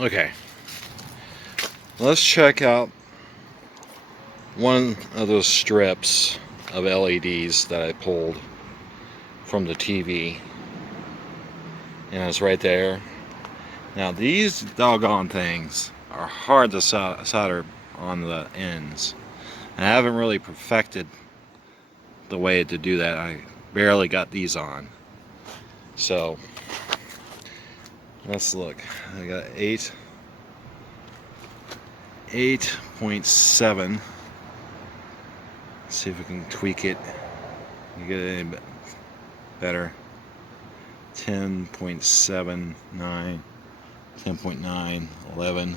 Okay, let's check out one of those strips of LEDs that I pulled from the TV, and it's right there. Now these doggone things are hard to solder on the ends, and I haven't really perfected the way to do that. I barely got these on, so let's look. I got 8.7. Let's see if we can tweak it. You get it any better. 10.79, 10.9, 11,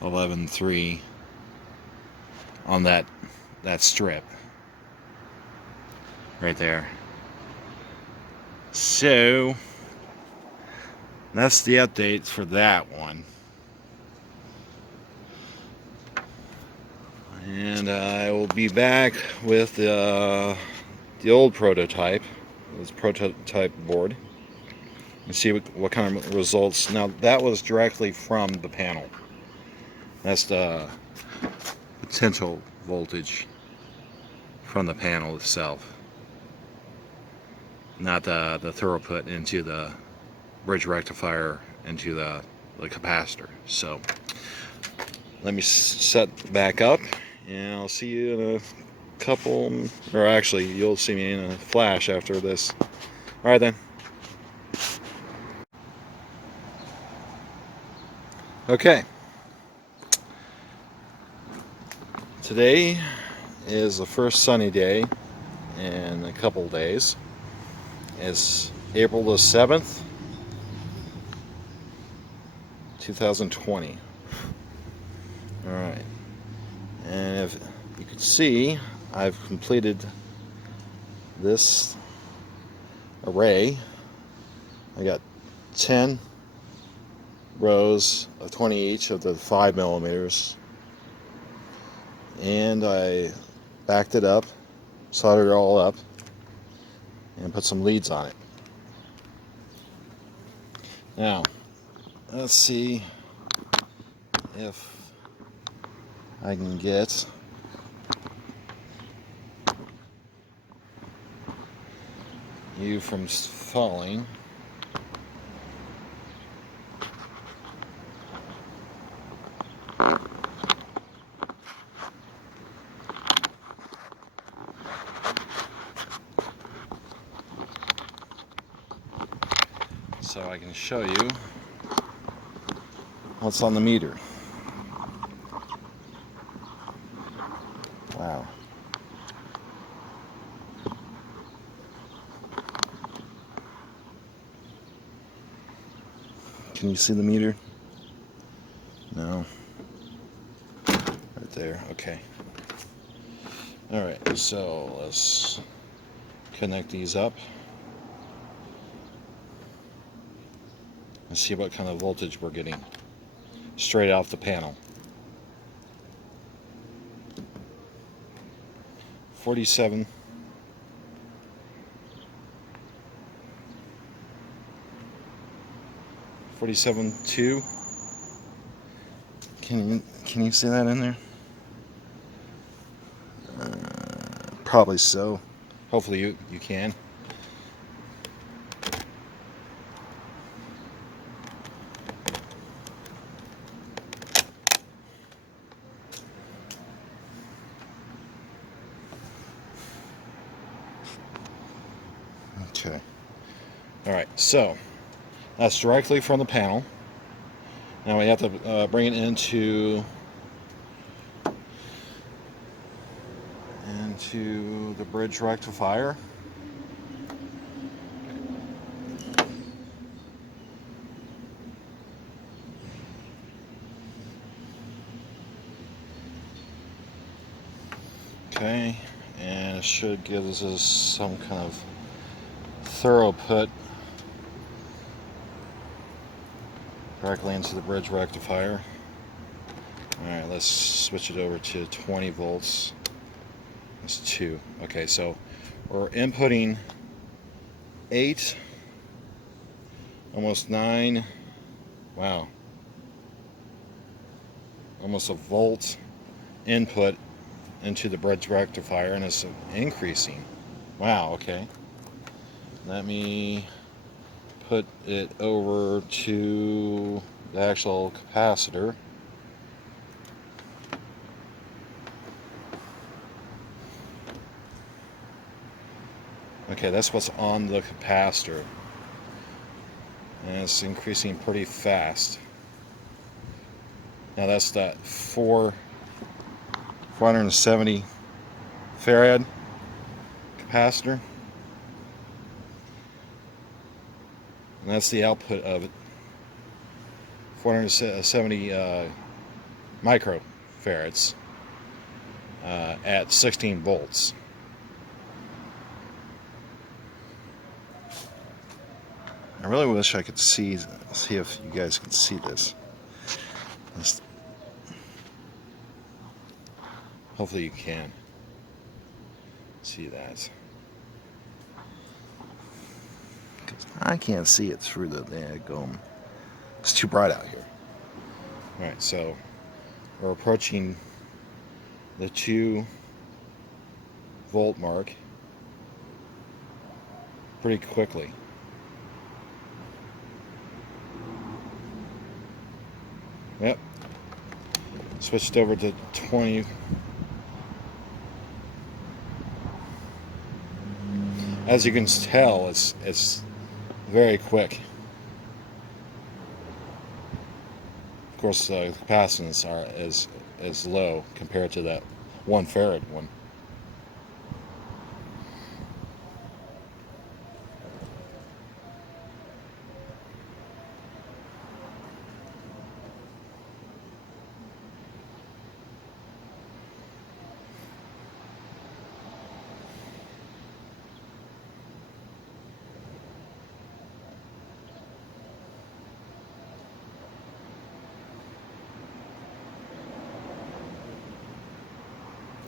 11.3 on that strip right there. So that's the update for that one. And I will be back with the old prototype, this prototype board, and see what kind of results. Now that was directly from the panel. That's the potential voltage from the panel itself, not the throughput into the bridge rectifier into the capacitor. So let me set back up, and I'll see you in a couple, or actually you'll see me in a flash after this. All right then. Okay. Today is the first sunny day in a couple days. It's April the 7th, 2020. All right. And if you can see, I've completed this array. I got 10 rows of 20 each of the 5 millimeters, and I backed it up, soldered it all up, and put some leads on it. Now let's see if I can get you from falling. So I can show you what's on the meter. Wow. Can you see the meter? No. Right there. Okay. All right. So let's connect these up and see what kind of voltage we're getting straight off the panel. 47. 47.2. Can you see that in there? Probably so. Hopefully you can. Okay. All right. So that's directly from the panel. Now we have to bring it into the bridge rectifier. Okay, and it should give us some kind of throughput directly into the bridge rectifier. Alright, let's switch it over to 20 volts. That's 2. Okay, so we're inputting 8 Almost 9. Wow. Almost a volt input into the bridge rectifier, and it's increasing. Wow, okay. Let me put it over to the actual capacitor. Okay, that's what's on the capacitor. And it's increasing pretty fast. Now that's that 470 farad capacitor. And that's the output of it. 470 microfarads at 16 volts. I really wish I could see if you guys can see this. Hopefully you can see that. I can't see it through the daggum. It's too bright out here. Alright, so we're approaching the 2 volt mark pretty quickly. Yep. Switched over to 20. As you can tell, it's very quick. Of course, the capacitance is low compared to that 1 farad one.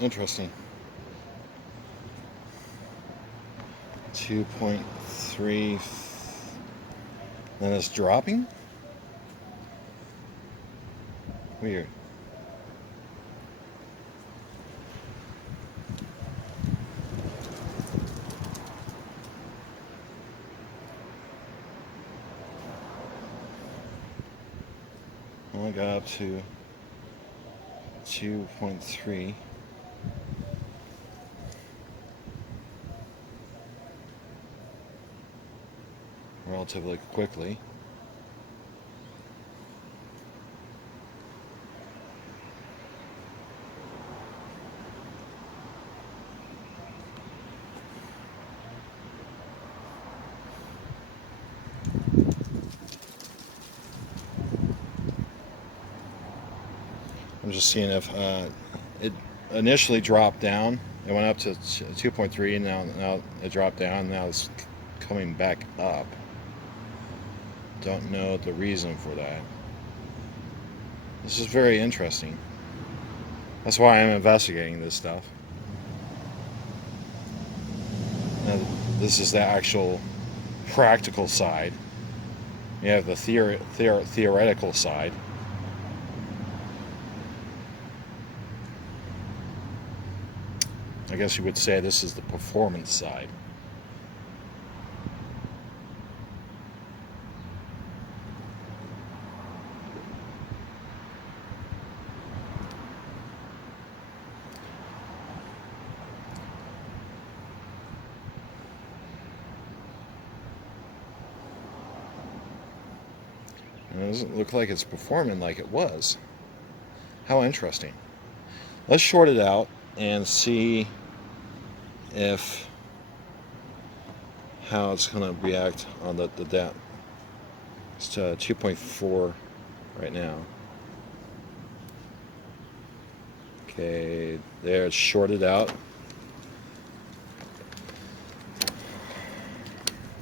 Interesting. 2.3. Then it's dropping? Weird. Only got up to 2.3. Relatively quickly. I'm just seeing if it initially dropped down. It went up to 2.3, and now it dropped down. Now it's coming back up. Don't know the reason for that. This is very interesting. That's why I'm investigating this stuff. Now, this is the actual practical side. You have the theoretical side. I guess you would say this is the performance side. And it doesn't look like it's performing like it was. How interesting. Let's short it out and see if how it's going to react on the depth. It's 2.4 right now. Okay, there, it's shorted out.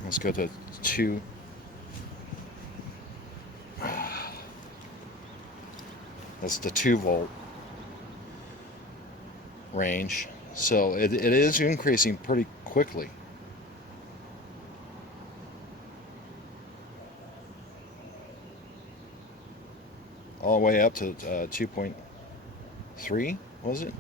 Let's go to 2. That's the 2 volt range. So it is increasing pretty quickly. all the way up to 2.3, was it?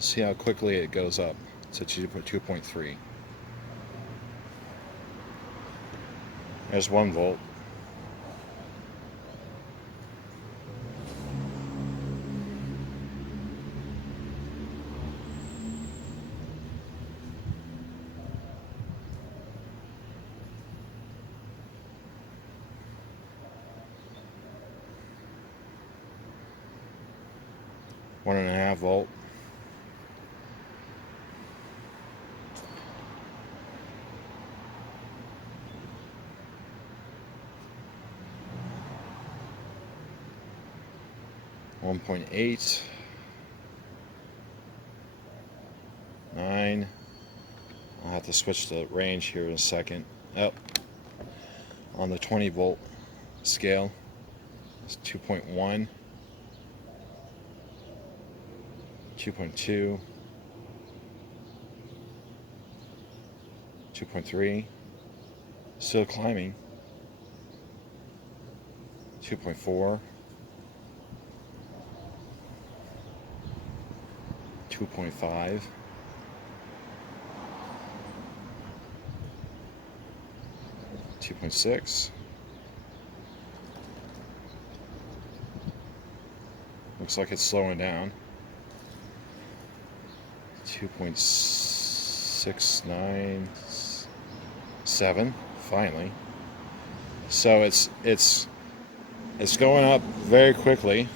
See how quickly it goes up to 2.3. There's 1 volt. One and a half volt. .8, 9. I'll have to switch the range here in a second. Up on the 20 volt scale, it's 2.1, 2.2, 2.3, still climbing, 2.4, 2.5, 2.6. Looks like it's slowing down. 2.697, finally. So it's going up very quickly,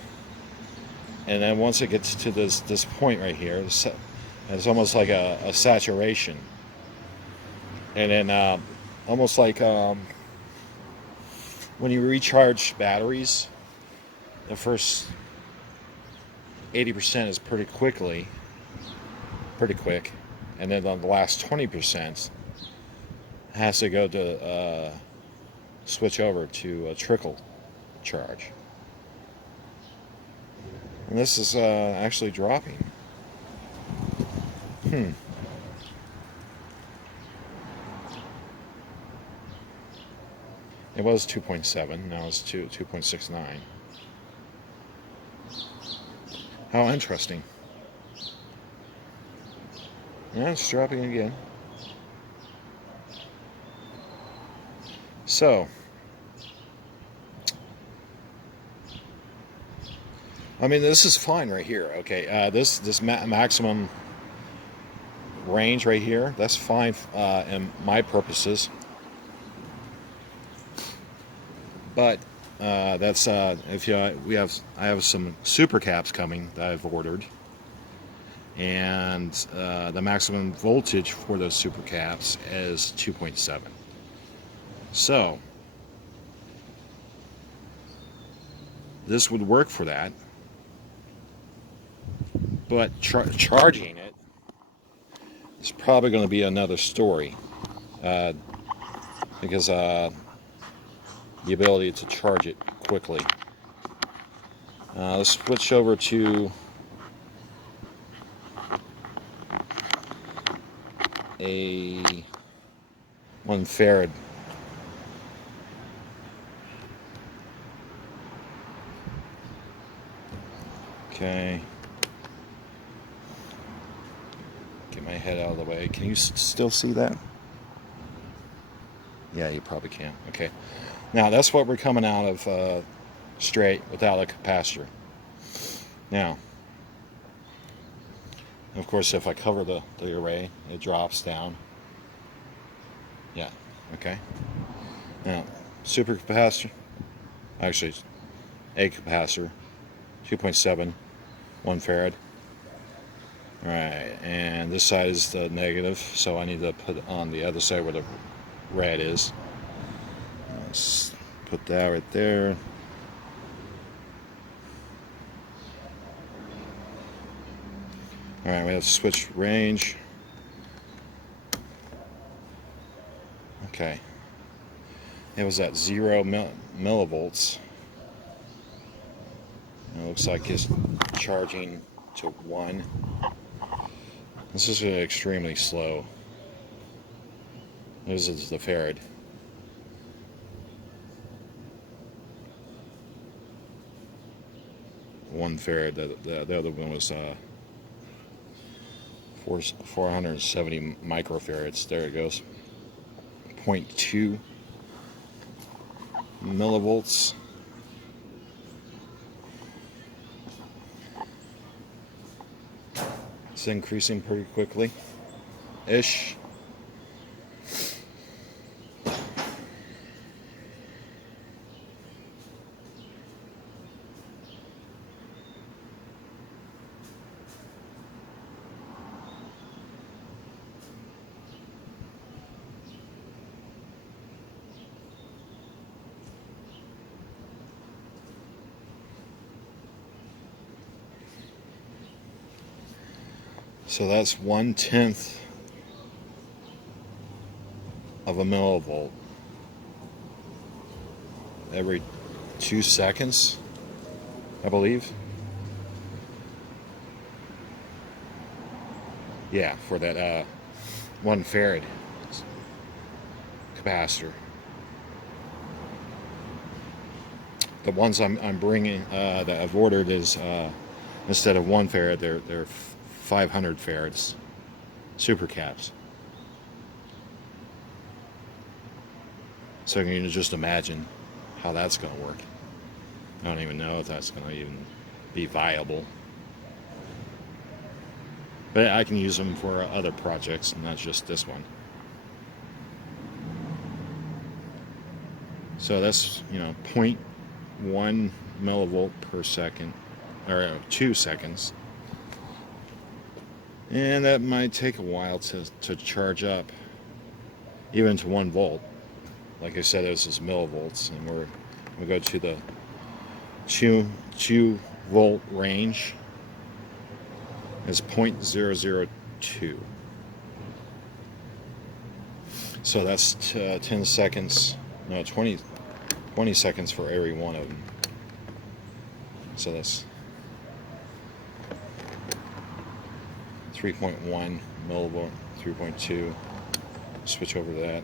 and then once it gets to this point right here, it's almost like a saturation, and then almost like when you recharge batteries, the first 80% is pretty quick, and then on the last 20% has to go to switch over to a trickle charge. And this is actually dropping. It was 2.7, now it's 2.69. How interesting. Yeah, it's dropping again. So, I mean, this is fine right here. Okay, this maximum range right here, that's fine in my purposes. But that's if I have some super caps coming that I've ordered, and the maximum voltage for those super caps is 2.7. So this would work for that, but charging it is probably going to be another story, because the ability to charge it quickly. Let's switch over to a 1 farad. Okay. Get my head out of the way. Can you still see that? Yeah, you probably can. Okay. Now, that's what we're coming out of straight without a capacitor. Now, of course, if I cover the array, it drops down. Yeah, okay. Now, super capacitor, actually, a capacitor, 2.7, 1 farad. Alright, and this side is the negative, so I need to put on the other side where the red is. Let's put that right there. Alright, we have to switch range. Okay. It was at 0 millivolts. It looks like it's charging to 1. This is extremely slow. This is the farad. 1 farad. The other one was 470 microfarads. There it goes. 0.2 millivolts. It's increasing pretty quickly ish. So that's 1/10 of a millivolt every 2 seconds, I believe. Yeah, for that 1 farad capacitor. The ones I'm bringing that I've ordered is instead of 1 farad, they're 500 farads, super caps. So you can just imagine how that's going to work. I don't even know if that's going to even be viable. But I can use them for other projects, and not just this one. So that's, 0.1 millivolt per second, or 2 seconds. And that might take a while to charge up, even to 1 volt. Like I said, this is millivolts, and we'll go to the 2 volt range. It's 0.002. So that's 10 seconds, no, 20 seconds for every one of them. So that's 3.1 millivolt, 3.2. Switch over to that.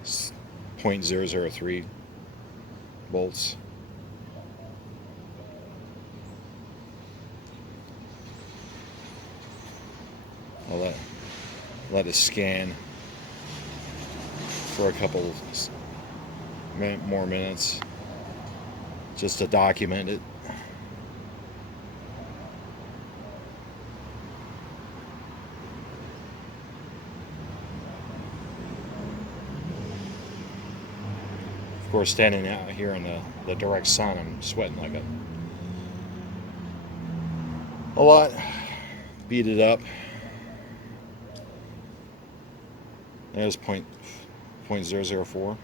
It's 0.003 volts. I'll let it scan for a couple more minutes just to document it. Of course, standing out here in the direct sun, I'm sweating like a lot. Beat it up. There's 0.004.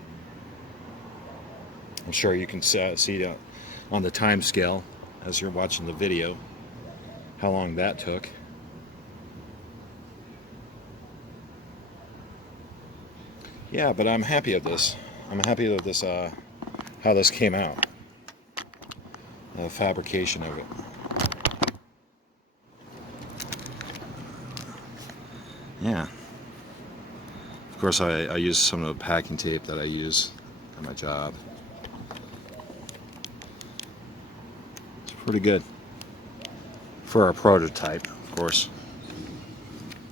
I'm sure you can see on the time scale as you're watching the video how long that took. Yeah, but I'm happy with this. I'm happy with this, how this came out. The fabrication of it. Yeah. Of course, I use some of the packing tape that I use at my job. It's pretty good for a prototype, of course.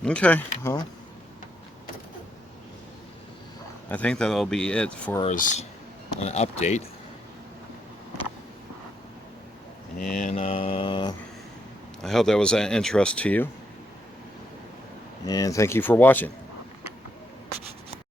Okay, well, I think that'll be it for as an update. And I hope that was of interest to you. And thank you for watching.